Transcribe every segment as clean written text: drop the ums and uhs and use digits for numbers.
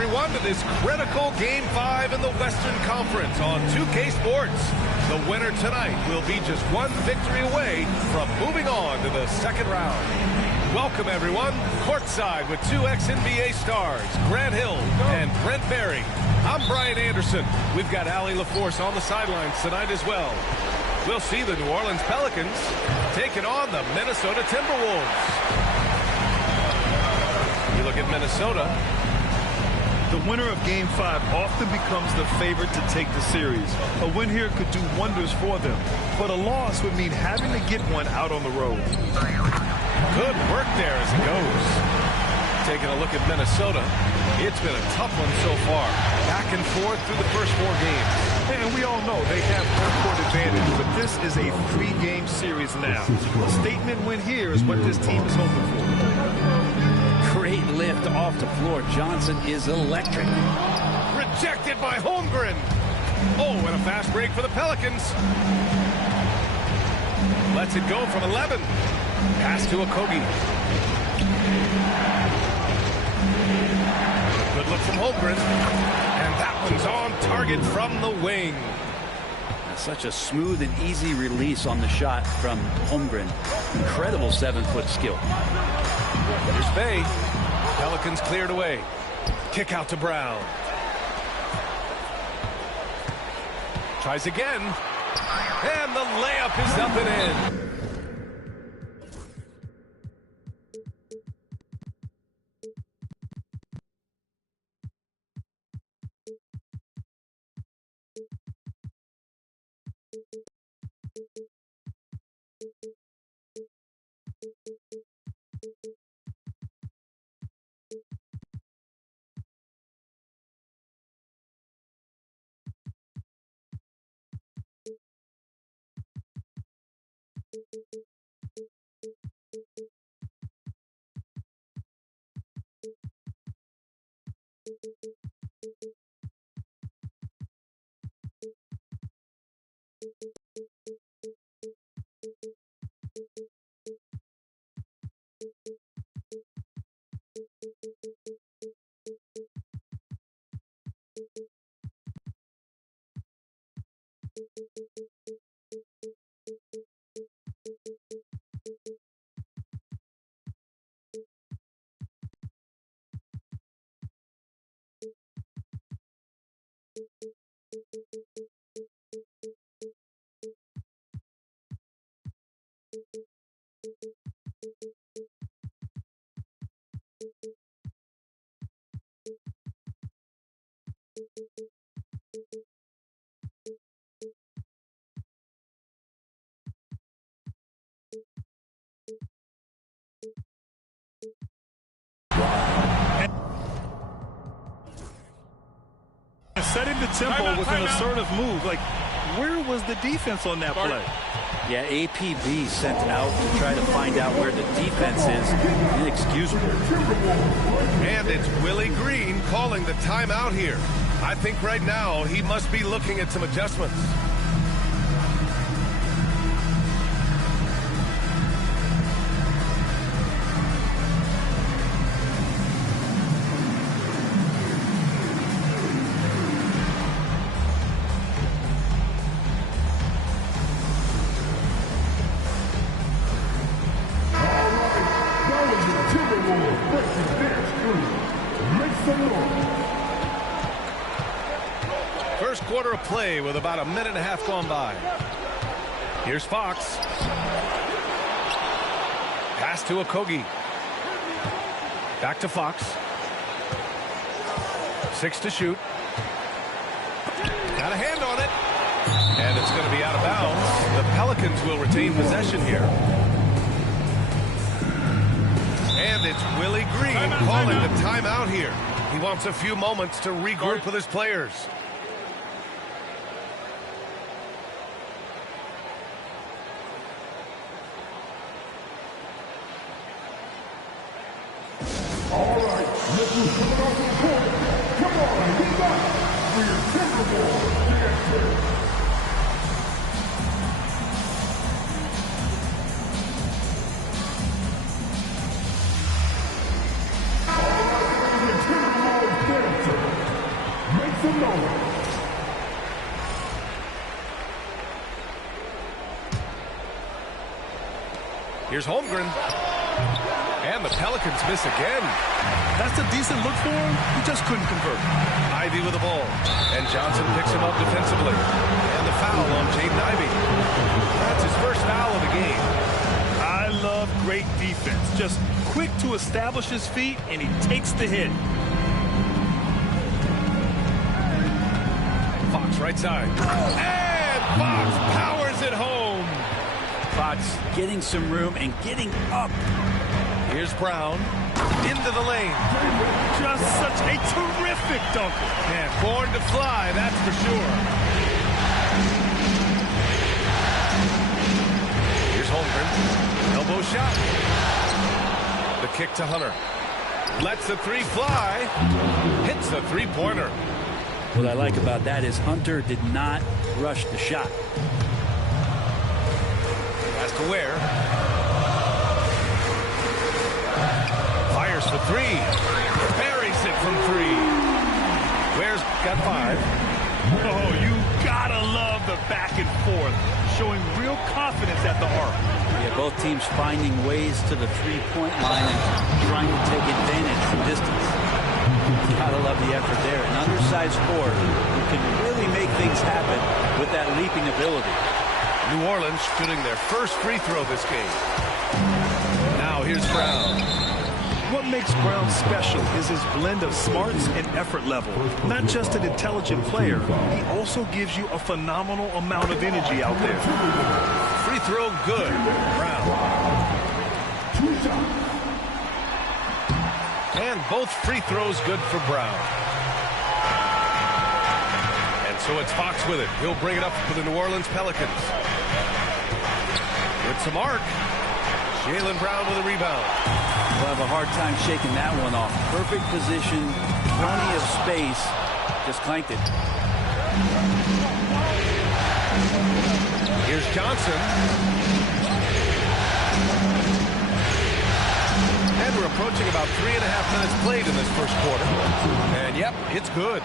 everyone, to this critical Game 5 in the Western Conference on 2K Sports. The winner tonight will be just one victory away from moving on to the second round. Welcome, everyone, courtside with two ex-NBA stars, Grant Hill and Brent Barry. I'm Brian Anderson. We've got Allie LaForce on the sidelines tonight as well. We'll see the New Orleans Pelicans taking on the Minnesota Timberwolves. You look at Minnesota. The winner of Game 5 often becomes the favorite to take the series. A win here could do wonders for them, but a loss would mean having to get one out on the road. Good work there as it goes. Taking a look at Minnesota, it's been a tough one so far. Back and forth through the first 4 games. And we all know they have home court advantage, but this is a 3-game series now. A statement win here is what this team is hoping for. Great lift off the floor. Johnson is electric. Rejected by Holmgren. Oh, and a fast break for the Pelicans. Lets it go from 11. Pass to Okogie. Good look from Holmgren. And that one's on target from the wing. Such a smooth and easy release on the shot from Holmgren. Incredible 7-foot skill. Here's Bay. Pelicans cleared away. Kick out to Brown. Tries again. And the layup is up and in. Setting the tempo with an assertive move. Like, where was the defense on that play? Yeah, APB sent out to try to find out where the defense is. Inexcusable. And it's Willie Green calling the timeout here. I think right now he must be looking at some adjustments. First quarter of play with about a minute and a half gone by. Here's Fox. Pass to Okogie. Back to Fox. 6 to shoot. Got a hand on it. And it's going to be out of bounds. The Pelicans will retain possession here. And it's Willie Green calling the timeout here. He wants a few moments to regroup with his players. All right, let's move coming off the court. Come on, move up for your Timberwolves dancer. All right, the Timberwolves dancer. Here's Holmgren. And the Pelicans miss again. That's a decent look for him. He just couldn't convert. Ivy with the ball. And Johnson picks him up defensively. And the foul on Jaden Ivey. That's his first foul of the game. I love great defense. Just quick to establish his feet, and he takes the hit. Fox right side. And Fox powers it home. Fox getting some room and getting up. Here's Brown. Into the lane. Just such a terrific dunker. Man, born to fly, that's for sure. Here's Holmgren. Elbow shot. The kick to Hunter. Lets the three fly. Hits the three-pointer. What I like about that is Hunter did not rush the shot. Has to Ware. Fires for three. Buries it from three. Ware's got 5. Oh, you gotta love the back and forth, showing real confidence at the arc. Yeah, both teams finding ways to the three-point line and trying to take advantage from distance. Gotta love the effort there. An undersized forward who can really make things happen with that leaping ability. New Orleans shooting their first free throw this game. Now here's Brown. What makes Brown special is his blend of smarts and effort level. Not just an intelligent player, he also gives you a phenomenal amount of energy out there. Free throw good. Brown. And both free throws good for Brown. And so it's Fox with it. He'll bring it up for the New Orleans Pelicans. With some arc. Jaylen Brown with a rebound. We'll have a hard time shaking that one off. Perfect position, plenty of space. Just clanked it. Here's Johnson. And we're approaching about 3.5 minutes played in this first quarter. And yep, it's good.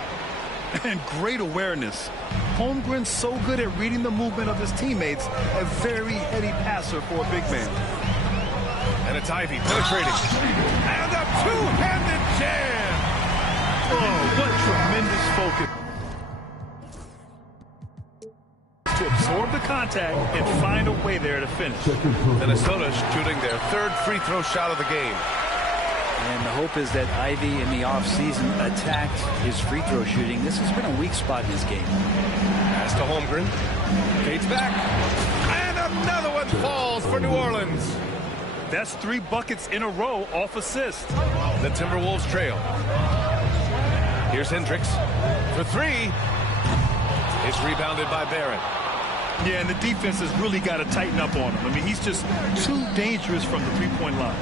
And great awareness. Holmgren's so good at reading the movement of his teammates. A very heady passer for a big man. And it's Ivy penetrating. And a two-handed jam. Oh, what tremendous focus. To absorb the contact and find a way there to finish. Minnesota shooting their third free throw shot of the game. And the hope is that Ivy in the offseason attacked his free throw shooting. This has been a weak spot in this game. Pass to Holmgren. Fades back. And another one falls for New Orleans. That's 3 buckets in a row off assist. The Timberwolves trail. Here's Hendricks for 3. It's rebounded by Barrett. Yeah, and the defense has really got to tighten up on him. I mean, he's just too dangerous from the three-point line.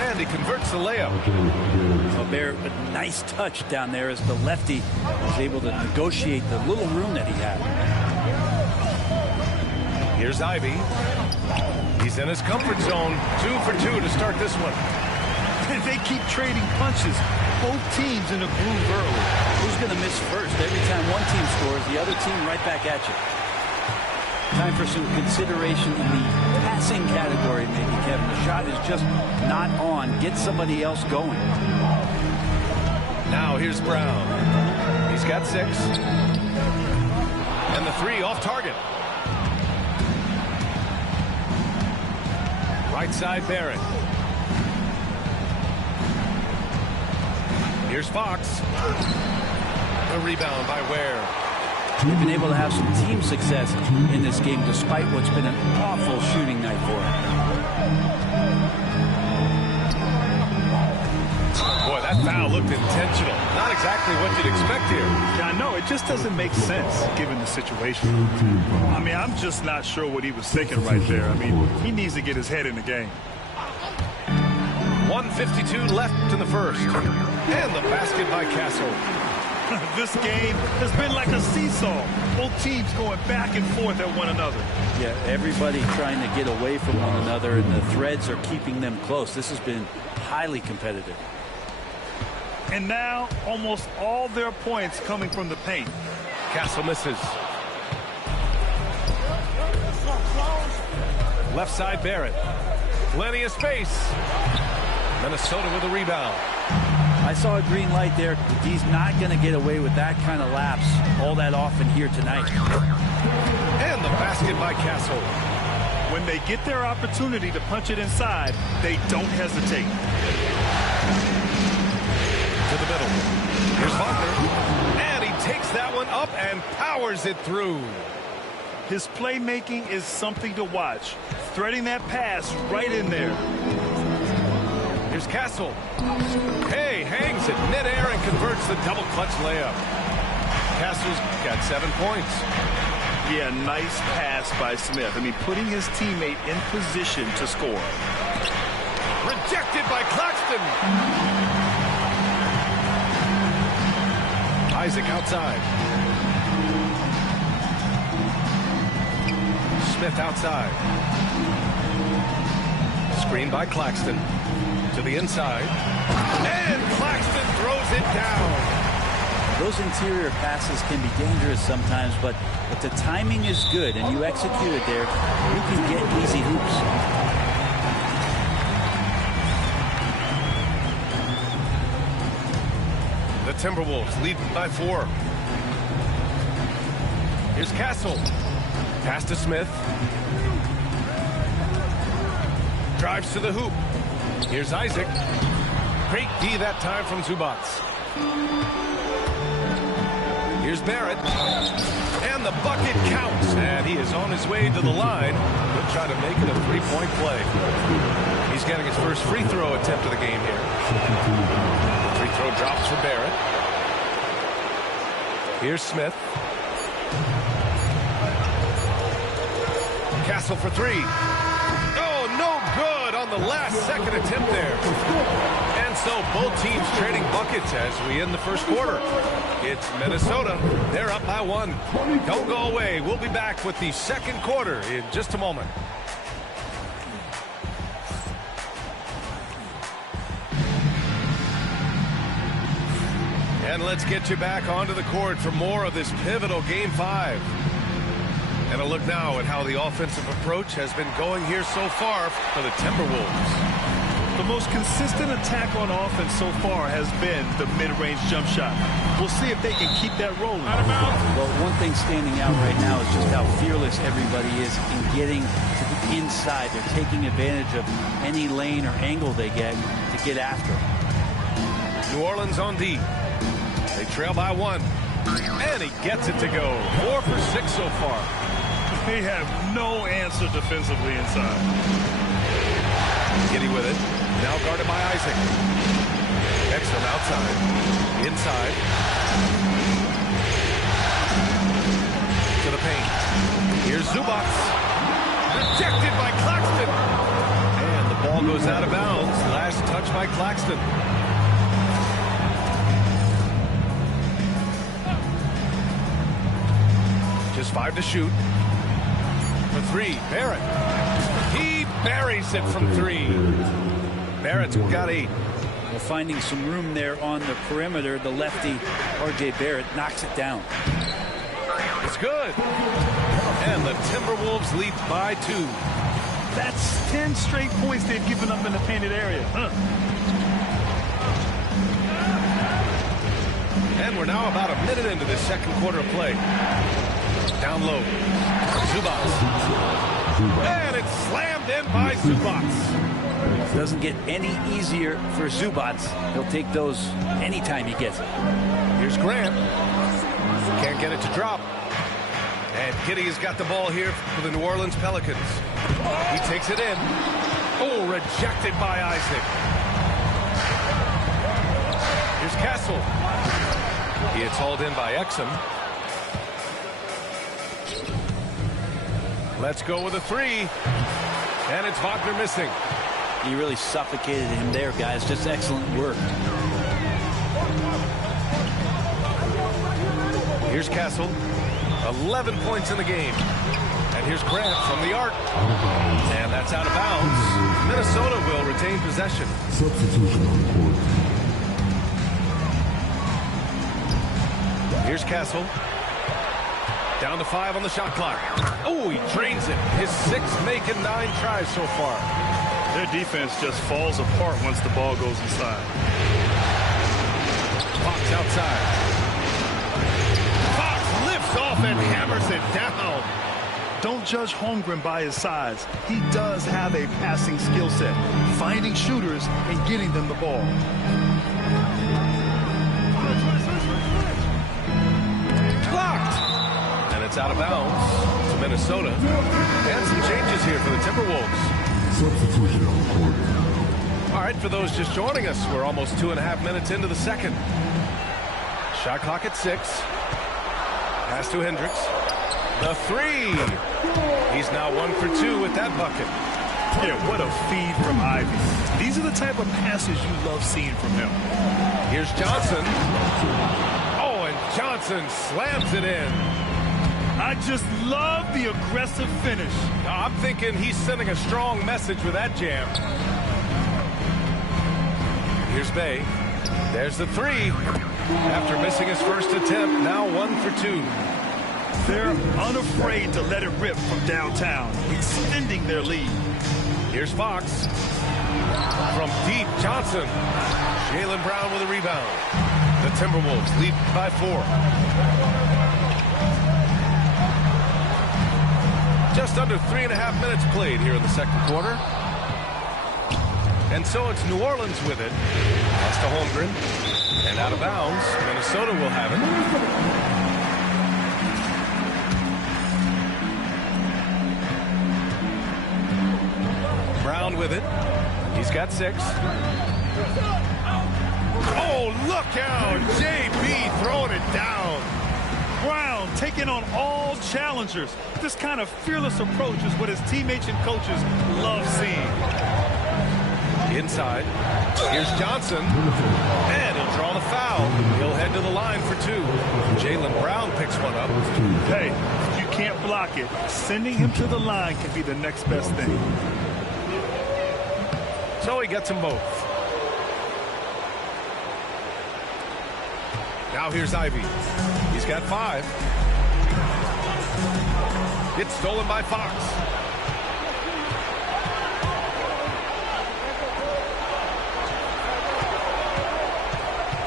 And he converts the layup. So Barrett, a nice touch down there as the lefty was able to negotiate the little room that he had. Here's Ivy. He's in his comfort zone. 2 for 2 to start this one. And they keep trading punches. Both teams in a groove early. Who's going to miss first? Every time one team scores, the other team right back at you. Time for some consideration in the passing category, maybe, Kevin. The shot is just not on. Get somebody else going. Now here's Brown. He's got 6. And the 3 off target. Right side, Barrett. Here's Fox. A rebound by Ware. They've been able to have some team success in this game despite what's been an awful shooting night for them. Boy, that foul looked intentional. Not exactly what you'd expect here. Yeah, I know. It just doesn't make sense given the situation. I mean, I'm just not sure what he was thinking right there. I mean, he needs to get his head in the game. 1:52 left in the first. And the basket by Castle. This game has been like a seesaw. Both teams going back and forth at one another. Yeah, everybody trying to get away from one another, and the threads are keeping them close. This has been highly competitive. And now, almost all their points coming from the paint. Castle misses. Left side, Barrett. Plenty of space. Minnesota with a rebound. I saw a green light there. He's not going to get away with that kind of lapse all that often here tonight. And the basket by Castle. When they get their opportunity to punch it inside, they don't hesitate. To the middle. Here's Wagner. And he takes that one up and powers it through. His playmaking is something to watch. Threading that pass right in there. Here's Castle. Hey, hangs it midair and converts the double clutch layup. Castle's got 7 points. Yeah, nice pass by Smith. I mean, putting his teammate in position to score. Rejected by Claxton. Isaac outside. Smith outside. Screen by Claxton. To the inside. And Claxton throws it down. Those interior passes can be dangerous sometimes, but if the timing is good and you execute it there, you can get easy hoops. The Timberwolves lead by 4. Here's Castle. Pass to Smith. Drives to the hoop. Here's Isaac. Great D that time from Zubac. Here's Barrett. And the bucket counts. And he is on his way to the line. He'll try to make it a 3-point play. He's getting his first free throw attempt of the game here. Free throw drops for Barrett. Here's Smith. Castle for 3. Oh, no good on the last second attempt there. And so both teams trading buckets as we end the first quarter. It's Minnesota. They're up by 1. Don't go away. We'll be back with the second quarter in just a moment. And let's get you back onto the court for more of this pivotal Game 5. And a look now at how the offensive approach has been going here so far for the Timberwolves. The most consistent attack on offense so far has been the mid-range jump shot. We'll see if they can keep that rolling. Well, one thing standing out right now is just how fearless everybody is in getting to the inside. They're taking advantage of any lane or angle they get to get after. New Orleans on D. They trail by 1. And he gets it to go. 4 for 6 so far. They have no answer defensively inside. Giddy with it. Now guarded by Isaac. Exum outside. Inside. To the paint. Here's Zubac. Rejected by Claxton. And the ball goes out of bounds. Last touch by Claxton. Just 5 to shoot. For 3, Barrett. He buries it from 3. Barrett's got 8. Well, finding some room there on the perimeter, the lefty R.J. Barrett knocks it down. It's good. And the Timberwolves lead by 2. That's 10 straight points they've given up in the painted area. And we're now about a minute into this second quarter of play. Down low. Zubac. And it's slammed in by Zubac. Doesn't get any easier for Zubac. He'll take those anytime he gets it. Here's Grant. Can't get it to drop. And Giddy has got the ball here for the New Orleans Pelicans. He takes it in. Oh, rejected by Isaac. Here's Castle. He gets hauled in by Exum. Let's go with a 3. And it's Wagner missing. He really suffocated him there, guys. Just excellent work. Here's Castle. 11 points in the game. And here's Grant from the arc. And that's out of bounds. Minnesota will retain possession. Substitution on the court. Here's Castle. Down to 5 on the shot clock. Oh, he drains it. His 6th make in 9 tries so far. Their defense just falls apart once the ball goes inside. Fox outside. Fox lifts off and hammers it down. Don't judge Holmgren by his size. He does have a passing skill set, finding shooters and getting them the ball. Blocked. And it's out of bounds to Minnesota. And some changes here for the Timberwolves. Substitution on the court. All right, for those just joining us, we're almost 2.5 minutes into the second. Shot clock at 6. Pass to Hendricks. The 3. He's now 1 for 2 with that bucket. Yeah, what a feed from Ivy. These are the type of passes you love seeing from him. Here's Johnson. Oh, and Johnson slams it in. I just love the aggressive finish. I'm thinking he's sending a strong message with that jam. Here's Bay. There's the 3. After missing his first attempt, now 1 for 2. They're unafraid to let it rip from downtown, extending their lead. Here's Fox. From deep, Johnson. Jaylen Brown with a rebound. The Timberwolves lead by 4. Just under 3.5 minutes played here in the second quarter. And so it's New Orleans with it. Pass to Holmgren. And out of bounds. Minnesota will have it. Brown with it. He's got 6. Oh, look out. JB throwing it down. Brown taking on all challengers. This kind of fearless approach is what his teammates and coaches love seeing. Inside. Here's Johnson. And he'll draw the foul. He'll head to the line for 2. Jaylen Brown picks one up. Hey, if you can't block it, sending him to the line can be the next best thing. So he gets them both. Now here's Ivy. He's got 5. It's stolen by Fox.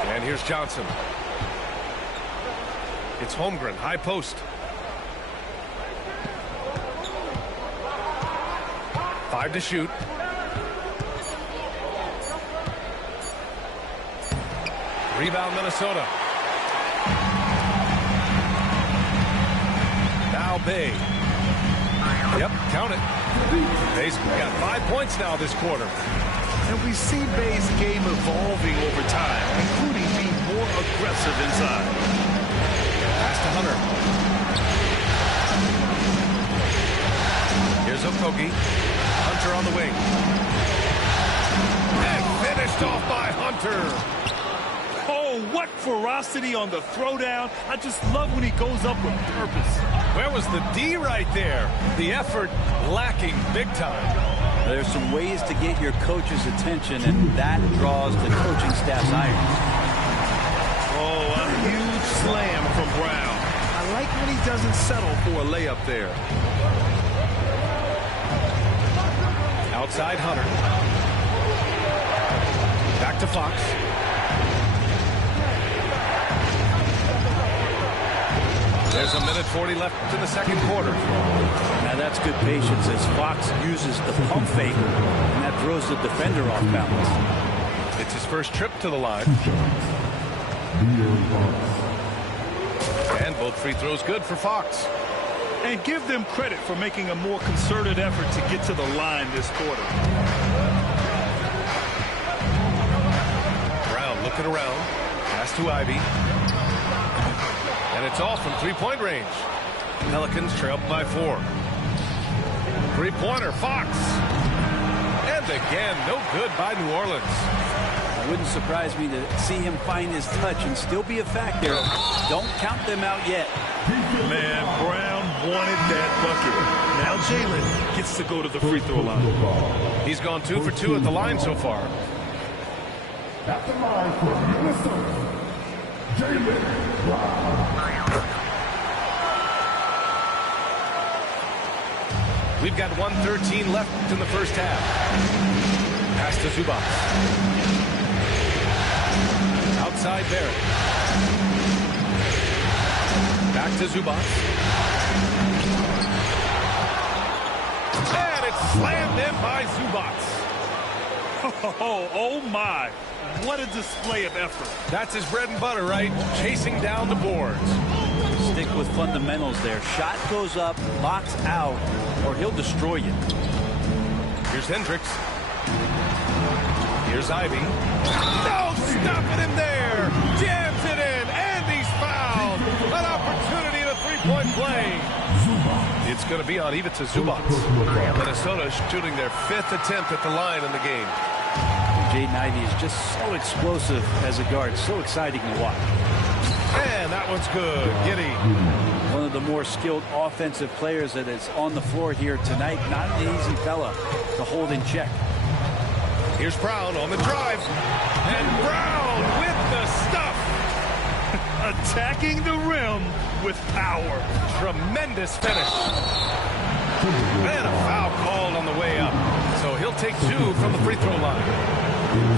And here's Johnson. It's Holmgren, high post. 5 to shoot. Rebound Minnesota. Now Bay. Yep, count it. Bay's got 5 points now this quarter. And we see Bay's game evolving over time, including being more aggressive inside. Pass to Hunter. Here's Okogie. Hunter on the wing. And finished off by Hunter. Oh, what ferocity on the throwdown. I just love when he goes up with purpose. Where was the D right there? The effort lacking big time. There's some ways to get your coach's attention, and that draws the coaching staff's iron. Oh, a huge slam from Brown. I like when he doesn't settle for a layup there. Outside Hunter. Back to Fox. There's 1:40 left in the second quarter. Now that's good patience as Fox uses the pump fake, and that throws the defender off balance. It's his first trip to the line. And both free throws good for Fox. And give them credit for making a more concerted effort to get to the line this quarter. Brown looking around. Pass to Ivy. And it's off from three-point range. Pelicans trailed by 4. Three-pointer, Fox. And again, no good by New Orleans. It wouldn't surprise me to see him find his touch and still be a factor. Don't count them out yet. Man, Brown wanted that bucket. Now Jaylen gets to go to the free throw line. He's gone 2 for 2 at the line so far. At the line for Minnesota, Jaylen Brown. We've got 1:13 left in the first half. Pass to Zubac. Outside Barrett. Back to Zubac. And it's slammed in by Zubac. Oh my. What a display of effort. That's his bread and butter, right? Chasing down the boards. Stick with fundamentals there. Shot goes up, box out, or he'll destroy you. Here's Hendricks. Here's Ivy. No, stopping him there. Jams it in, and he's fouled. An opportunity in a three-point play. It's going to be on Ivica Zubac. Minnesota shooting their 5th attempt at the line in the game. Jaden Ivey is just so explosive as a guard. So exciting to watch. And that one's good. Giddy. One of the more skilled offensive players that is on the floor here tonight. Not an easy fella to hold in check. Here's Brown on the drive. And Brown with the stuff. Attacking the rim with power. Tremendous finish. And a foul called on the way up. So he'll take 2 from the free throw line.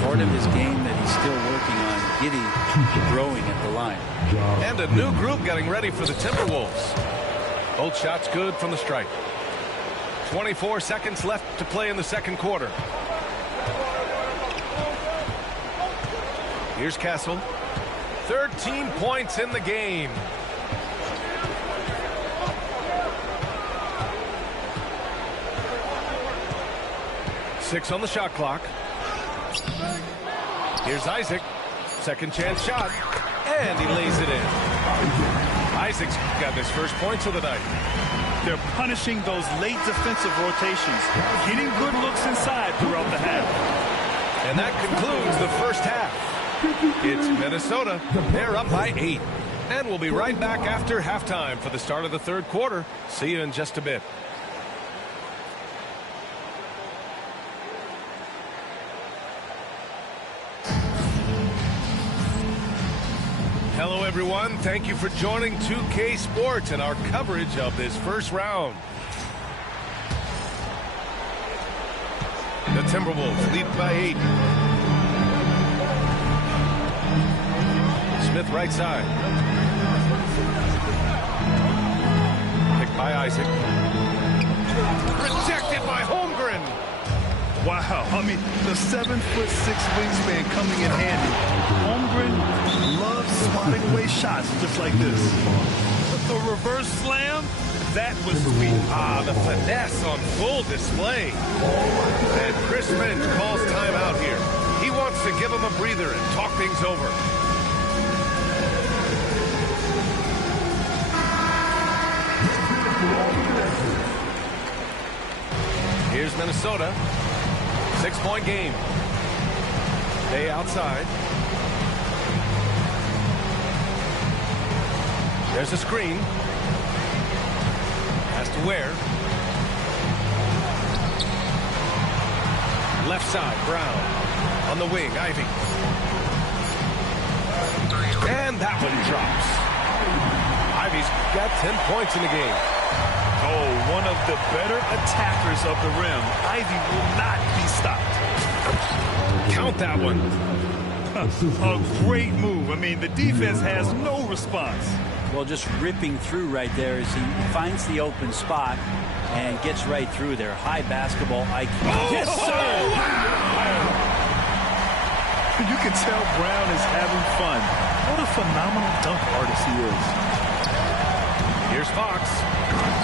Part of his game that he's still working on. Giddy growing at the line. And a new group getting ready for the Timberwolves. Both shots good from the stripe. 24 seconds left to play in the second quarter. Here's Castle. 13 points in the game. Six on the shot clock. Here's Isaac. Second chance shot. And he lays it in. Isaac's got his first points of the night. They're punishing those late defensive rotations. Getting good looks inside throughout the half. And that concludes the first half. It's Minnesota. They're up by 8. And we'll be right back after halftime for the start of the third quarter. See you in just a bit. Hello, everyone. Thank you for joining 2K Sports and our coverage of this first round. The Timberwolves lead by 8. Smith right side. Picked by Isaac. Rejected by Holmgren. Wow, I mean, the 7'6" wingspan coming in handy. Holmgren loves swatting away shots just like this. The reverse slam, that was sweet. The finesse on full display. And Chris Finch calls timeout here. He wants to give him a breather and talk things over. Here's Minnesota. 6-point game. They outside. There's a screen. Has to Ware. Left side, Brown. On the wing, Ivy. And that one drops. Ivy's got 10 points in the game. Oh, one of the better attackers of the rim. Ivy will not be stopped. Count that one. A great move. I mean, the defense has no response. Well, just ripping through right there as he finds the open spot and gets right through there. High basketball IQ. Oh, yes, sir! Wow! You can tell Brown is having fun. What a phenomenal dunk artist he is. Here's Fox.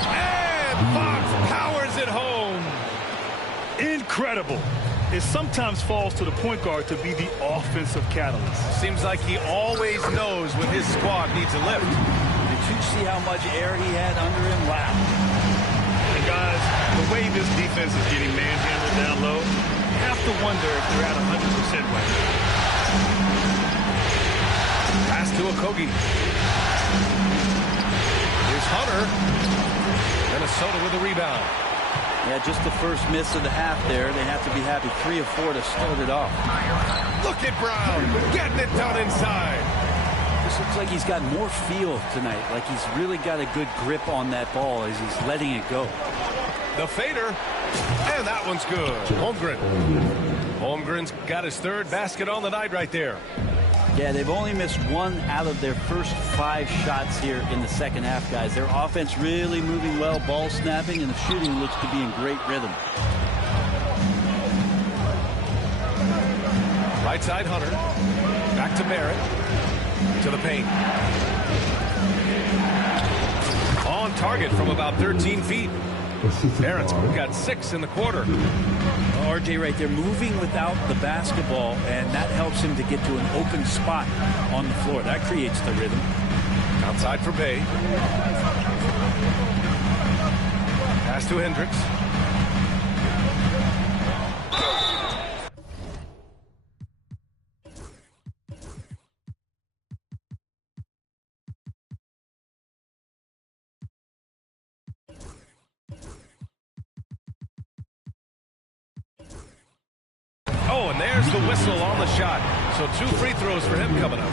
And Fox powers it home. Incredible. It sometimes falls to the point guard to be the offensive catalyst. Seems like he always knows when his squad needs a lift. Did you see how much air he had under him? Wow. And guys, the way this defense is getting manhandled down low, you have to wonder if they're at 100% right now. Pass to Okogie. Here's Hunter. Minnesota with a rebound. Yeah, just the first miss of the half there. They have to be happy. 3 of 4 to start it off. Look at Brown getting it done inside. This looks like he's got more feel tonight. Like he's really got a good grip on that ball as he's letting it go. The fader. And that one's good. Holmgren. Holmgren's got his third basket on the night right there. Yeah, they've only missed 1 out of their first 5 shots here in the second half, guys. Their offense really moving well, ball snapping, and the shooting looks to be in great rhythm. Right side, Hunter. Back to Barrett. To the paint. On target from about 13 feet. Barrett's got 6 in the quarter. RJ right there moving without the basketball, and that helps him to get to an open spot on the floor. That creates the rhythm. Outside for Bay. Pass to Hendricks. Oh, and there's the whistle on the shot. So 2 free throws for him coming up.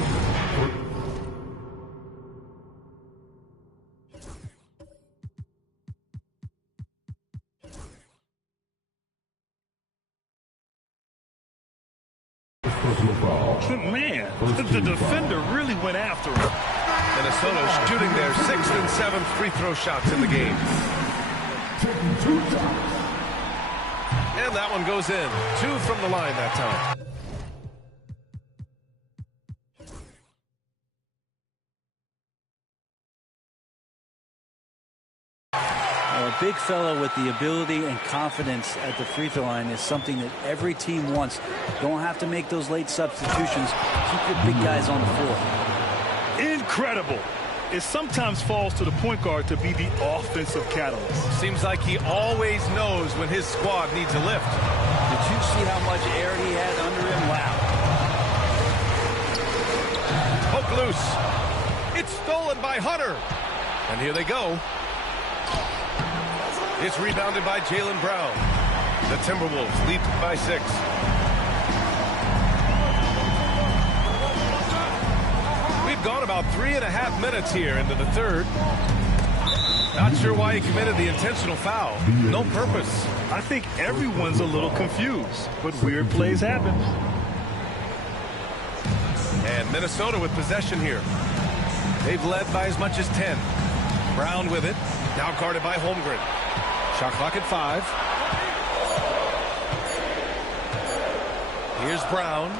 Man, the defender really went after him. Minnesota shooting their 6th and 7th free throw shots in the game. And that one goes in. 2 from the line that time. A big fellow with the ability and confidence at the free throw line is something that every team wants. Don't have to make those late substitutions. Keep your big guys on the floor. Incredible. It sometimes falls to the point guard to be the offensive catalyst. Seems like he always knows when his squad needs a lift. Did you see how much air he had under him? Wow. Poke loose. It's stolen by Hunter. And here they go. It's rebounded by Jaylen Brown. The Timberwolves lead by 6. We've gone about 3.5 minutes here into the third. Not sure why he committed the intentional foul. No purpose. I think everyone's a little confused, but weird plays happen. And Minnesota with possession here. They've led by as much as 10. Brown with it. Now guarded by Holmgren. Shot clock at 5. Here's Brown.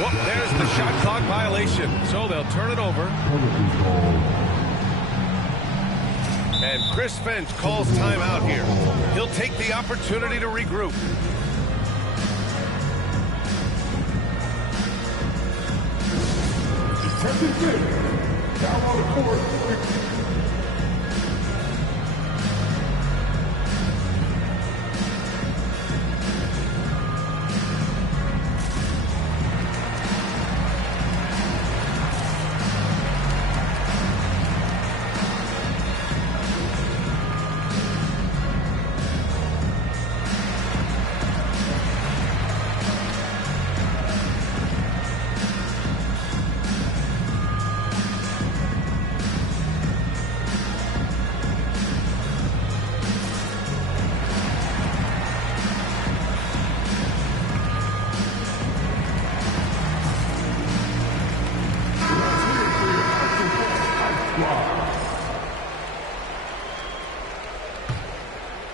Whoop, there's the shot clock violation. So they'll turn it over. And Chris Finch calls timeout here. He'll take the opportunity to regroup. Down on the court.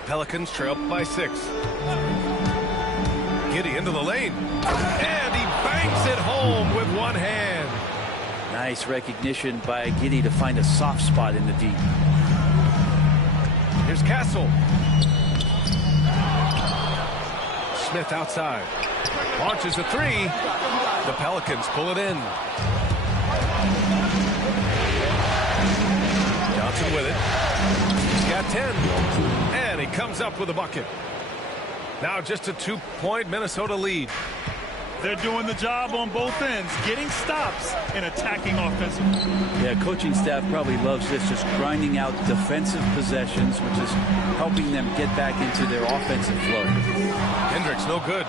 Pelicans trail by 6. Giddey into the lane. And he banks it home with one hand. Nice recognition by Giddey to find a soft spot in the deep. Here's Castle. Smith outside. Launches a 3. The Pelicans pull it in. Johnson with it. He's got 10. And he comes up with a bucket. Now just a 2-point Minnesota lead. They're doing the job on both ends, getting stops and attacking offensively. Yeah, coaching staff probably loves this, just grinding out defensive possessions, which is helping them get back into their offensive flow. Hendricks no good.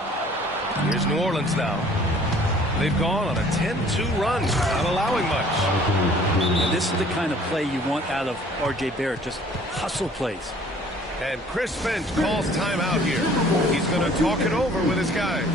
Here's New Orleans now. They've gone on a 10-2 run, not allowing much. And this is the kind of play you want out of RJ Barrett, just hustle plays. And Chris Finch calls timeout here. He's going to talk it over with his guys.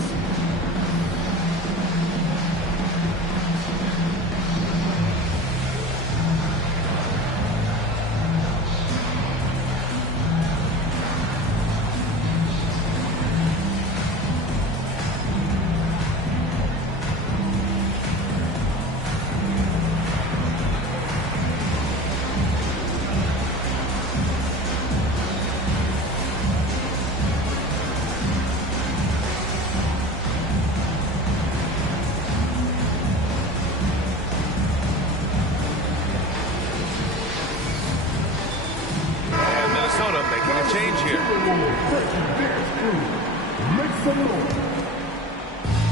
Making a change here.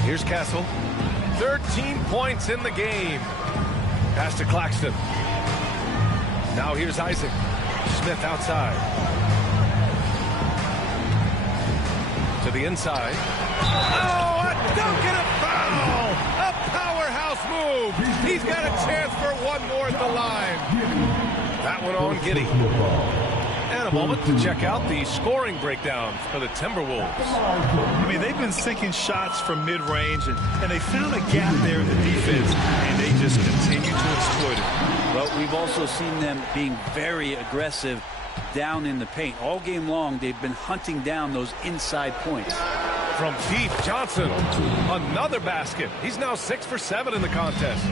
Here's Castle. 13 points in the game. Pass to Claxton. Now here's Isaac. Smith outside. To the inside. Oh, a dunk and a foul! A powerhouse move. He's got a chance for one more at the line. That one on Giddey. And a moment to check out the scoring breakdown for the Timberwolves. I mean, they've been sinking shots from mid-range, and they found a gap there in the defense, and they just continue to exploit it. Well, we've also seen them being very aggressive down in the paint. All game long, they've been hunting down those inside points. From deep, Johnson. Another basket. He's now 6 for 7 in the contest.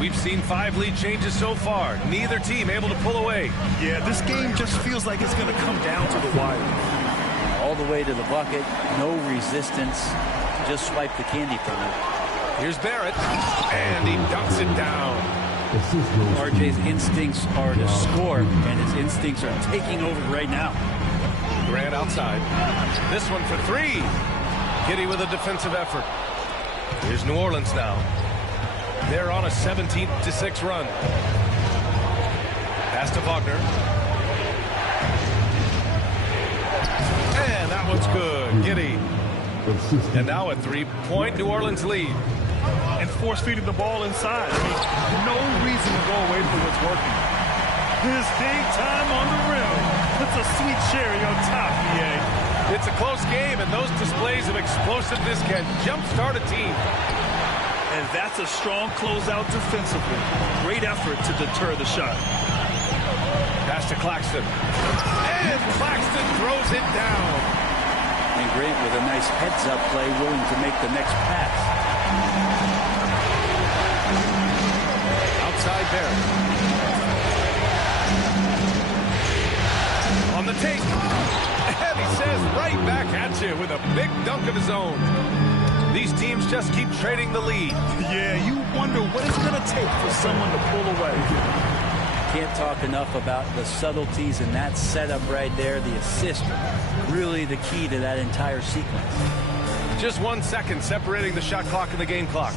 We've seen 5 lead changes so far. Neither team able to pull away. Yeah, this game just feels like it's going to come down to the wire. All the way to the bucket. No resistance. Just swipe the candy from it. Here's Barrett. And he dunks it down. RJ's instincts are to score, and his instincts are taking over right now. Grant outside. This one for 3. Giddey with a defensive effort. Here's New Orleans now. They're on a 17-6 run. Pass to Wagner. And that one's good. Giddey. And now a 3-point New Orleans lead. And force-feeding the ball inside. I mean, no reason to go away from what's working. His hang time on the rim. Puts a sweet cherry on top, EA. It's a close game, and those displays of explosiveness can jumpstart a team. And that's a strong closeout defensively. Great effort to deter the shot. Pass to Claxton. And Claxton throws it down. And Grant with a nice heads-up play, willing to make the next pass. Outside Barrett. On the take. And he says right back at you with a big dunk of his own. These teams just keep trading the lead. Yeah, you wonder what it's going to take for someone to pull away. Can't talk enough about the subtleties in that setup right there. The assist, really the key to that entire sequence. Just 1 second separating the shot clock and the game clock.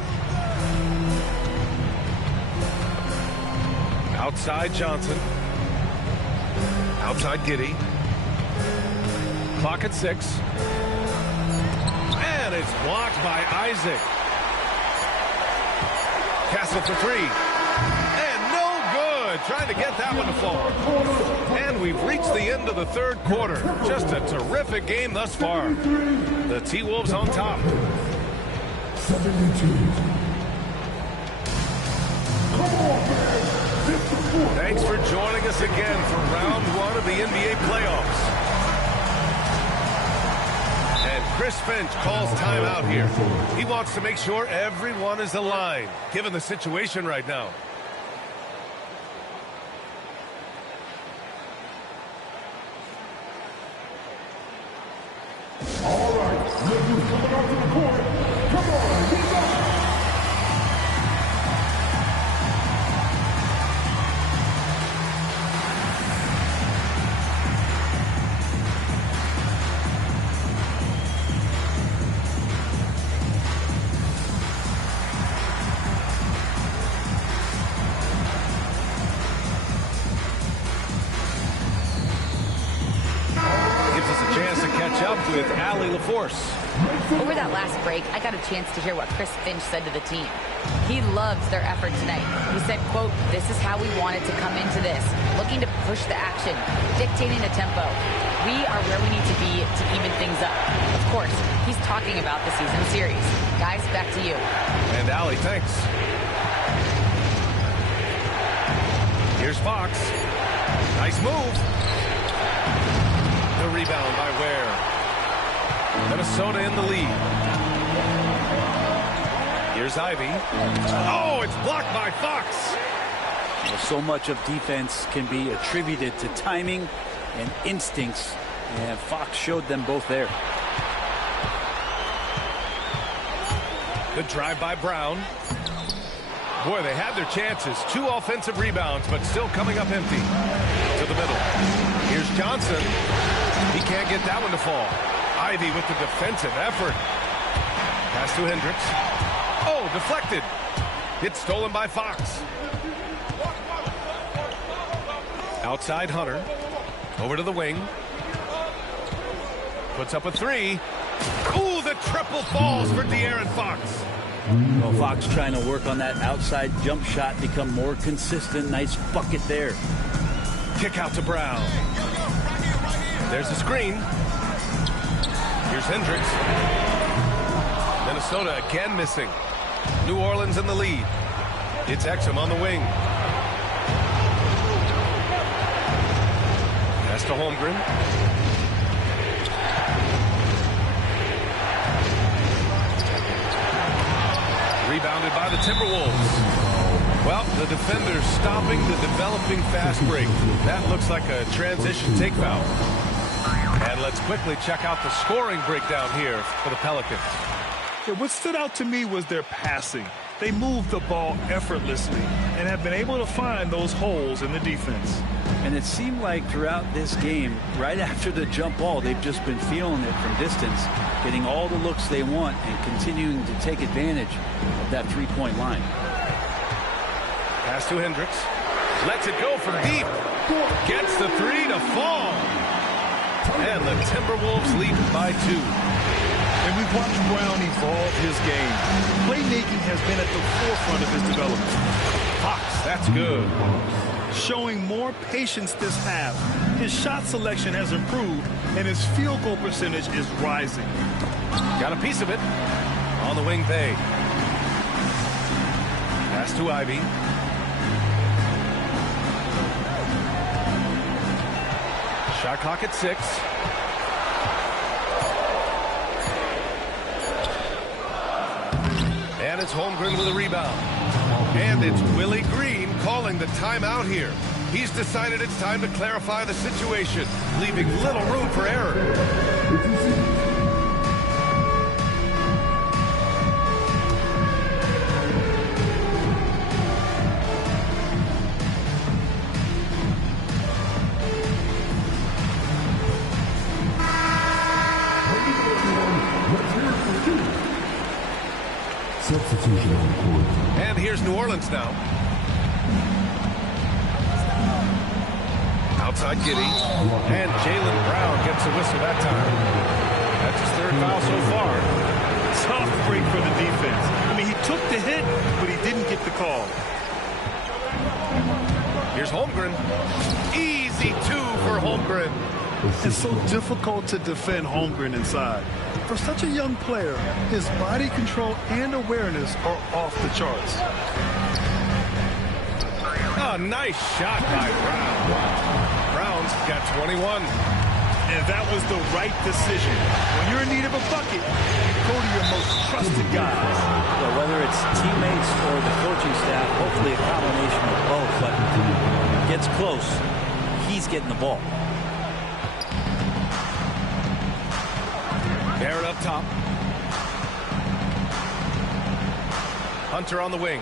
Outside Johnson. Outside Giddey. Clock at 6. And it's blocked by Isaac. Castle for 3. And no good. Trying to get that one to fall. And we've reached the end of the third quarter. Just a terrific game thus far. The T-Wolves on top. 72. Come on, man. Thanks for joining us again for round 1 of the NBA playoffs. And Chris Finch calls timeout here. He wants to make sure everyone is aligned, given the situation right now. All right, look who's coming out to the court. Come on, he's up. With Allie LaForce. Over that last break, I got a chance to hear what Chris Finch said to the team. He loves their effort tonight. He said, quote, "This is how we wanted to come into this, looking to push the action, dictating the tempo. We are where we need to be to even things up." Of course, he's talking about the season series. Guys, back to you. And Allie, thanks. Here's Fox. Nice move. The rebound by Ware. Minnesota in the lead. Here's Ivy. Oh, it's blocked by Fox. Well, so much of defense can be attributed to timing and instincts, and Fox showed them both there. Good drive by Brown. Boy, they had their chances. 2 offensive rebounds, but still coming up empty. To the middle. Here's Johnson. He can't get that one to fall. Ivy with the defensive effort. Pass to Hendricks. Oh, deflected. It's stolen by Fox. Outside Hunter. Over to the wing. Puts up a 3. Ooh, the triple falls for De'Aaron Fox. Well, Fox trying to work on that outside jump shot, become more consistent. Nice bucket there. Kick out to Brown. There's the screen. Here's Hendricks. Minnesota again missing. New Orleans in the lead. It's Exum on the wing. Pass to Holmgren. Rebounded by the Timberwolves. Well, the defender's stopping the developing fast break. That looks like a transition take foul. And let's quickly check out the scoring breakdown here for the Pelicans. Yeah, what stood out to me was their passing. They moved the ball effortlessly and have been able to find those holes in the defense. And it seemed like throughout this game, right after the jump ball, they've just been feeling it from distance, getting all the looks they want and continuing to take advantage of that three-point line. Pass to Hendricks. Lets it go from deep. Gets the 3 to fall. And the Timberwolves lead by 2. And we've watched Brown evolve his game. Playmaking has been at the forefront of his development. Fox, that's good. Showing more patience this half. His shot selection has improved, and his field goal percentage is rising. Got a piece of it. On the wing, Bay. Pass to Ivy. Shot clock at 6. And it's Holmgren with a rebound. And it's Willie Green calling the timeout here. He's decided it's time to clarify the situation, leaving little room for error. Substitution on court. And here's New Orleans now. Outside Giddey. And Jaylen Brown gets a whistle that time. That's his 3rd foul so far. Tough break for the defense. I mean, he took the hit, but he didn't get the call. Here's Holmgren. Easy 2 for Holmgren. It's so difficult to defend Holmgren inside. For such a young player, his body control and awareness are off the charts. A nice shot by Brown. Brown's got 21. And that was the right decision. When you're in need of a bucket, you go to your most trusted guys. So whether it's teammates or the coaching staff, hopefully a combination of both, but gets close, he's getting the ball. Barrett up top. Hunter on the wing.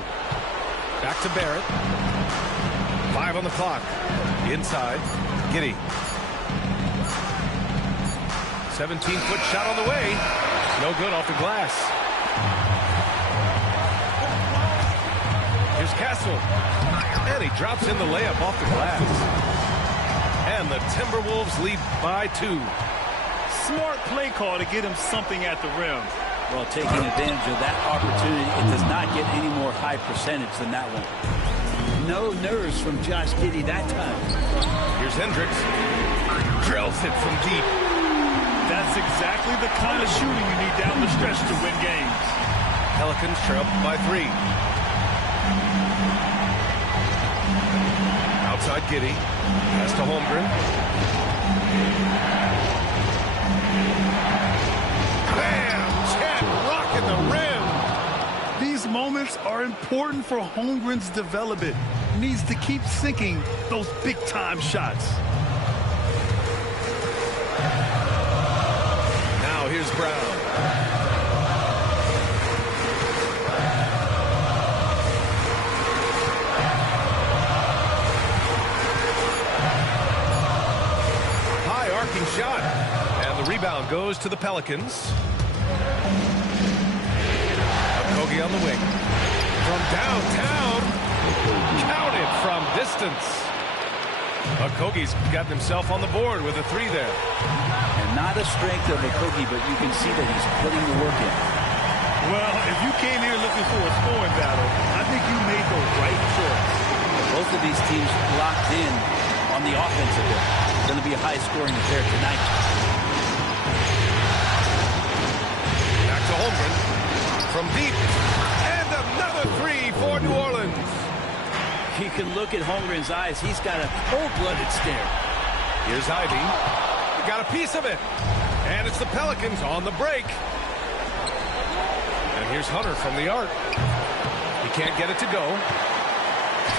Back to Barrett. 5 on the clock. Inside. Giddey. 17-foot shot on the way. No good off the glass. Here's Castle. And he drops in the layup off the glass. And the Timberwolves lead by 2. Smart play call to get him something at the rim. Well, taking advantage of that opportunity, it does not get any more high percentage than that one. No nerves from Josh Giddey that time. Here's Hendricks. Drills it from deep. That's exactly the kind of shooting you need down the stretch to win games. Pelicans trail by 3. Outside Giddey. Pass to Holmgren. Bam! Chet rocking the rim. These moments are important for Holmgren's development. He needs to keep sinking those big-time shots. Now here's Brown. High arcing shot. And the rebound goes to the Pelicans. Okogie on the wing. From downtown. Counted from distance. Okogie's gotten himself on the board with a 3 there. And not a strength of Okogie, but you can see that he's putting the work in. Well, if you came here looking for a scoring battle, I think you made the right choice. Both of these teams locked in on the offensive end. It's going to be a high-scoring affair tonight. Back to Holmgren. From deep. And another 3 for New Orleans. You can look at Holmgren's eyes. He's got a cold-blooded stare. Here's Ivy. He got a piece of it. And it's the Pelicans on the break. And here's Hunter from the arc. He can't get it to go.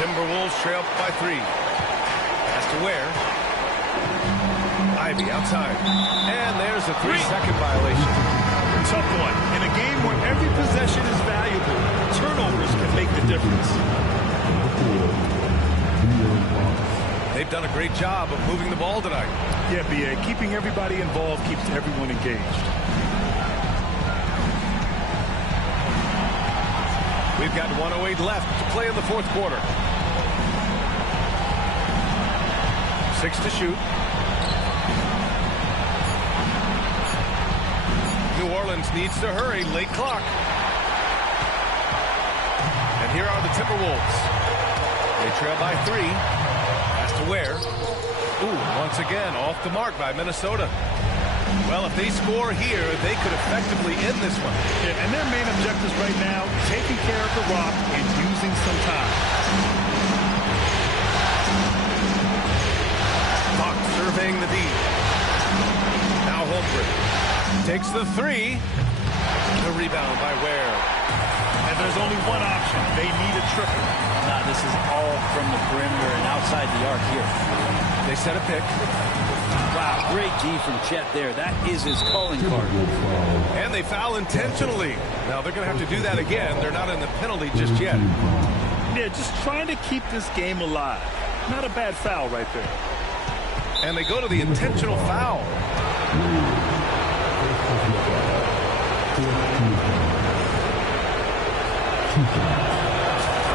Timberwolves trail by 3. Pass to Ware. Ivy outside. And there's a 3-second violation. Tough one. In a game where every possession is valuable, turnovers can make the difference. They've done a great job of moving the ball tonight. Yeah, B.A. Keeping everybody involved keeps everyone engaged. We've got 1:08 left to play in the fourth quarter. 6 to shoot. New Orleans needs to hurry. Late clock. And here are the Timberwolves. They trail by 3. Pass to Ware. Ooh, once again, off the mark by Minnesota. Well, if they score here, they could effectively end this one. Yeah, and their main objectives right now, taking care of the rock and using some time. Hawk surveying the D. Now Holmgren takes the 3. The rebound by Ware. And there's only one option. They need a triple. Now, this is all from the perimeter and outside the arc here. They set a pick. Wow, great D from Chet there. That is his calling card. And they foul intentionally. Now they're going to have to do that again. They're not in the penalty just yet. Yeah, just trying to keep this game alive. Not a bad foul right there. And they go to the intentional foul.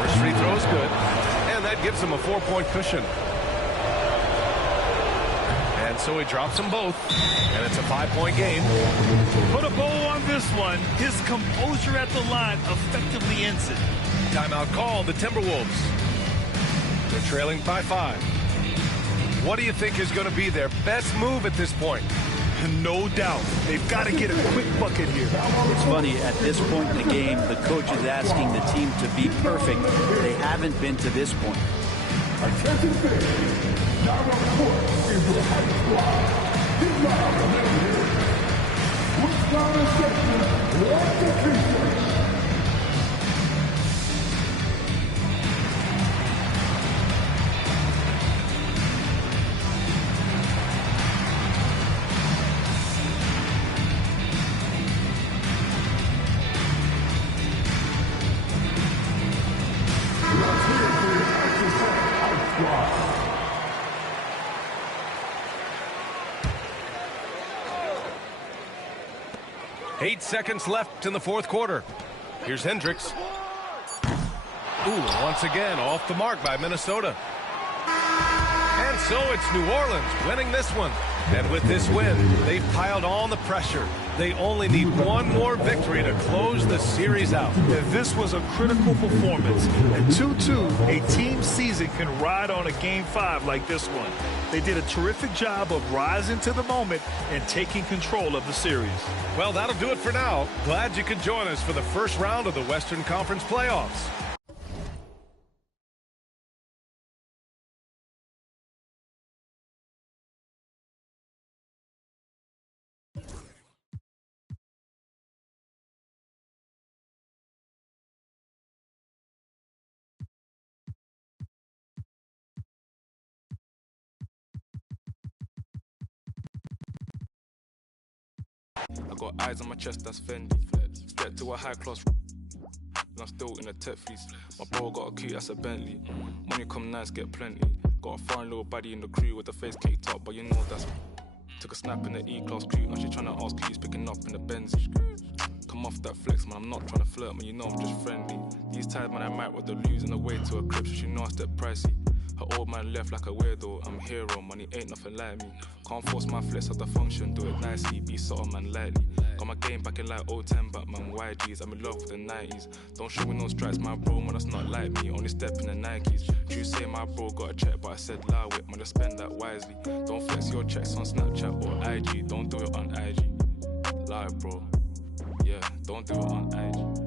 First free throw is good. And that gives them a 4-point cushion. And so he drops them both. And it's a 5-point game. Put a bow on this one. His composure at the line effectively ends it. Timeout called, the Timberwolves. They're trailing by 5. What do you think is going to be their best move at this point? No doubt. They've got to get a quick bucket here. It's funny, at this point in the game, the coach is asking the team to be perfect. They haven't been to this point. Attention fans. Now on the court is the Hype Squad. This round of here. Which round is section? What the feature? Let's hear it for your Hype Squad. 8 seconds left in the fourth quarter. Here's Hendricks. Ooh, once again, off the mark by Minnesota. And So it's New Orleans winning this one. And with this win, they've piled on the pressure. They only need one more victory to close the series out. And this was a critical performance. At 2-2, a team season can ride on a Game 5 like this one. They did a terrific job of rising to the moment and taking control of the series. Well, that'll do it for now. Glad you could join us for the first round of the Western Conference playoffs. I got eyes on my chest, that's Fendi. Get to a high class, and I'm still in a tech fleece. My bro got a key, that's a Bentley. Money come nice, get plenty. Got a foreign little baddie in the crew with the face caked up, but you know that's. Took a snap in the E-class crew, now she tryna ask who's picking up in the Benzie. Come off that flex, man, I'm not tryna flirt, man, you know I'm just friendly. These times, man, I might rather lose in the way to a crib, so she know I step pricey. Her old man left like a weirdo, I'm a hero, money ain't nothing like me. Can't force my flex at the function, do it nicely, be subtle, man, lightly. Got my game back in like 010, but man, YGs, I'm in love with the 90s. Don't show me no stripes, my bro, man, that's not like me, only step in the Nikes. True say my bro got a check, but I said allow it, man, just spend that wisely. Don't flex your checks on Snapchat or IG, don't do it on IG. Lie, bro, yeah, don't do it on IG.